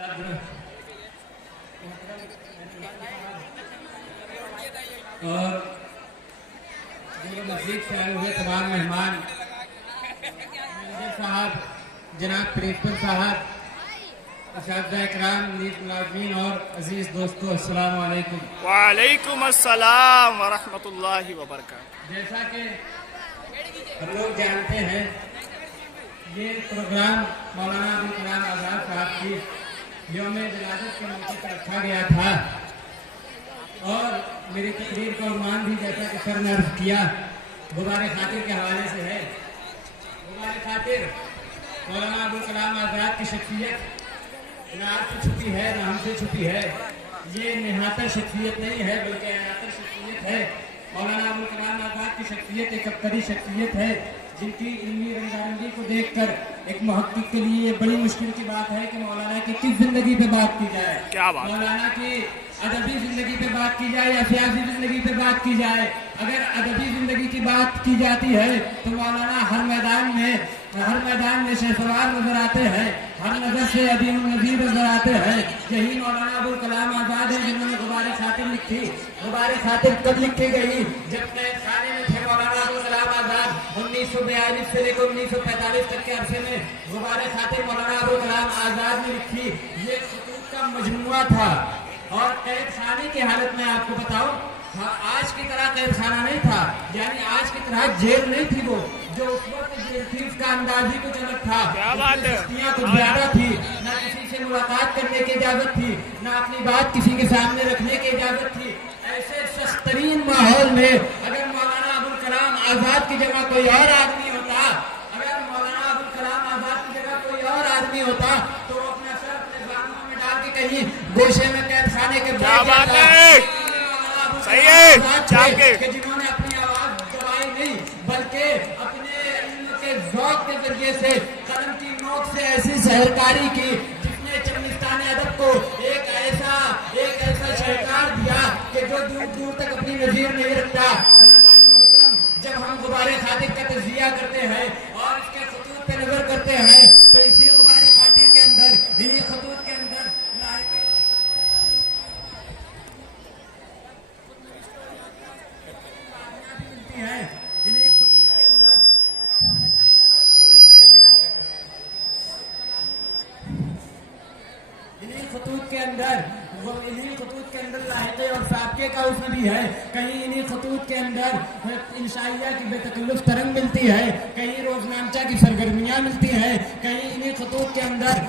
اور مزید سے آئے ہوئے تمام مہمان صاحب، جناب پرنسپل صاحب، اساتذہ اکرام، نیز ملازمین اور عزیز دوستو، السلام علیکم۔ وعلیکم السلام ورحمۃ اللہ وبرکاتہ۔ جیسا کہ ہم لوگ جانتے ہیں، یہ پروگرام مولانا ابوالکلام آزاد صاحب کی یوم ولادت کے موقع پر رکھا گیا تھا، اور میری تقریر کا عنوان بھی جیسا کہ سر نے عرض کیا غبار خاطر کے حوالے سے ہے۔ غبار خاطر مولانا ابوالکلام آزاد کی شخصیت نہ آپ سے چھپی ہے نہ ہم سے چھپی ہے۔ یہ نہاتر شخصیت نہیں ہے بلکہ احاطہ شخصیت ہے۔ مولانا ابوالکلام آزاد کی شخصیت ایک ابتری شخصیت ہے، جن کی علمی رنگارنگی کو دیکھ کر ایک محقق کے لیے یہ بڑی مشکل کی بات ہے کہ مولانا کی کس زندگی پہ بات کی جائے۔ مولانا کی ادبی زندگی پہ بات کی جائے یا سیاسی زندگی پہ بات کی جائے۔ اگر ادبی زندگی کی بات کی جاتی ہے تو مولانا ہر میدان میں شہسوار نظر آتے ہیں، ہر نظر سے عظیم النظیر نظر آتے ہیں۔ یہی مولانا ابوالکلام آزاد ہیں جنہوں نے غبار خاطر لکھی۔ غبار خاطر کب لکھی گئی؟ جب قید خانے میں تھے مولانا ابوالکلام آزاد 1942 سے لے کر 1945 تک کے عرصے میں غبار خاطر مولانا ابوالکلام آزاد نے لکھی۔ یہ خطوط کا مجموعہ تھا، اور قید خانے کی حالت میں آپ کو بتاؤں، آج کی طرح قید خانہ نہیں تھا، یعنی آج کی طرح جیل نہیں تھی وہ، جو اس وقت جیل تھی اس کا انداز ہی کچھ الگ تھا۔ سختیاں کچھ زیادہ تھی، نہ کسی سے ملاقات کرنے کی اجازت تھی، نہ اپنی بات کسی کے سامنے رکھنے کی اجازت تھی۔ ایسے سخت ترین ماحول میں اگر مولانا ابوالکلام آزاد کی جگہ کوئی اور آدمی ہوتا، اگر مولانا ابوالکلام آزاد کی جگہ کوئی اور آدمی ہوتا تو وہ اپنا سر اپنے بازوؤں میں ڈال کے کہیں گوشے میں قید خانے کے کہ جنہوں نے اپنی آواز دبائی نہیں بلکہ اپنے علم کے ذوق کے ذریعے سے قلم کی نوک سے ایسی سحرکاری کی جس نے چمنستان ادب کو ایک ایسا شہکار دیا کہ جو دور دور تک اپنی نظیر نہیں رکھتا۔ جب ہم غبار خاطر کا تجزیہ کرتے ہیں اور اس کے خطوط پہ نظر کرتے ہیں تو اسی غبار خاطر کے اندر، انہی خطوط کے اندر انہی خطوط کے اندر لاحقے اور سابقے کا حسن بھی ہے۔ کہیں انہی خطوط کے اندر انشائیہ کی بے تکلف ترنگ ملتی ہے، کہیں روزنامچہ کی سرگرمیاں ملتی ہیں، کہیں انہی خطوط کے اندر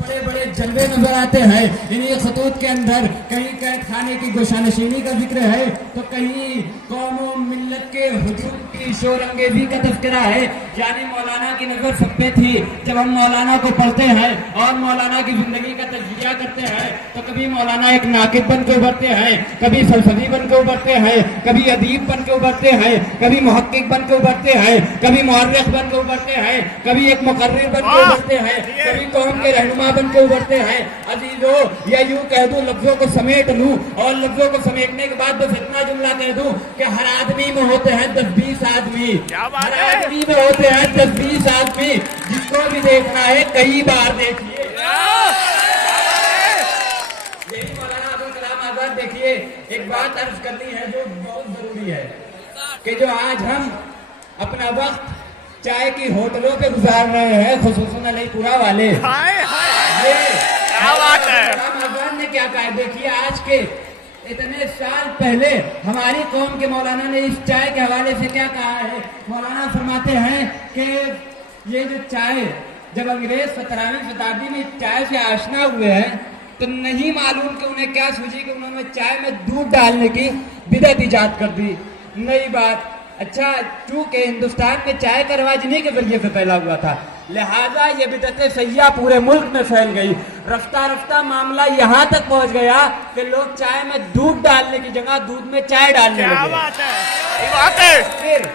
بڑے بڑے جلوے نظر آتے ہیں۔ انہی خطوط کے اندر کہیں قید خانے کی گوشانشینی کا ذکر ہے تو کہیں قوم و ملت کے حجوم کی شور انگیزی کا تذکرہ ہے۔ یعنی مولانا کی نظر سب پہ تھی۔ جب ہم مولانا کو پڑھتے ہیں اور مولانا کی زندگی کا تجزیہ کرتے ہیں تو کبھی مولانا ایک ناقد بن کے ابھرتے ہیں، کبھی فلسفی بن کے ابھرتے ہیں، کبھی ادیب بن کے ابھرتے ہیں، کبھی محقق بن کے ابھرتے ہیں، کبھی مورخ بن کے ابھرتے ہیں، کبھی ایک مقرر بن کے ابھرتے ہیں، کبھی قوم کے رہنما بن کے ابھرتے ہیں۔ عزیزو، یا یوں کہہ دوں لفظوں کو سمیٹ لوں اور لفظوں کو سمیٹنے کے بعد بس اتنا جملہ کہہ دوں کہ ہر آدمی میں ہوتے ہیں 10-20 آدمی، ہر آدمی میں ہوتے ہیں 10-20 آدمی۔ جس کو بھی دیکھنا ہے کئی بار دیکھیے۔ یہی مولانا ابوالکلام آزاد دیکھیے، ایک بات عرض کرنی ہے جو بہت ضروری ہے کہ جو آج ہم اپنا وقت چائے کی ہوٹلوں پہ گزار رہے ہیں، خصوصاً علی پورہ والے، آزاد نے کیا کہا؟ دیکھیے آج کے اتنے سال پہلے ہماری قوم کے مولانا نے اس چائے کے حوالے سے کیا کہا ہے۔ مولانا فرماتے ہیں کہ یہ جو چائے، جب انگریز 17ویں شتابدی میں چائے سے آشنا ہوئے ہیں تو نہیں معلوم کہ انہیں کیا سوچی کہ انہوں نے چائے میں دودھ ڈالنے کی بدعت ایجاد کر دی۔ نئی بات، اچھا چونکہ ہندوستان میں چائے کا رواج انہی کے ذریعے سے پھیلا ہوا تھا، لہٰذا یہ بدعت سیاح پورے ملک میں پھیل گئی۔ رفتہ رفتہ معاملہ یہاں تک پہنچ گیا کہ لوگ چائے میں دودھ ڈالنے کی جگہ دودھ میں چائے ڈالنے لگے۔ پھر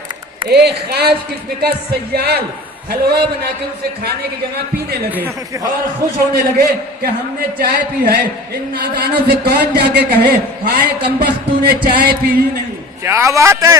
ایک خاص قسم کا سیال حلوہ بنا کے اسے کھانے کی جگہ پینے لگے اور خوش ہونے لگے کہ ہم نے چائے پی ہے۔ ان نادانوں سے کون جا کے کہے ہائے کمبخت تو نے چائے پی ہی نہیں۔ کیا بات ہے۔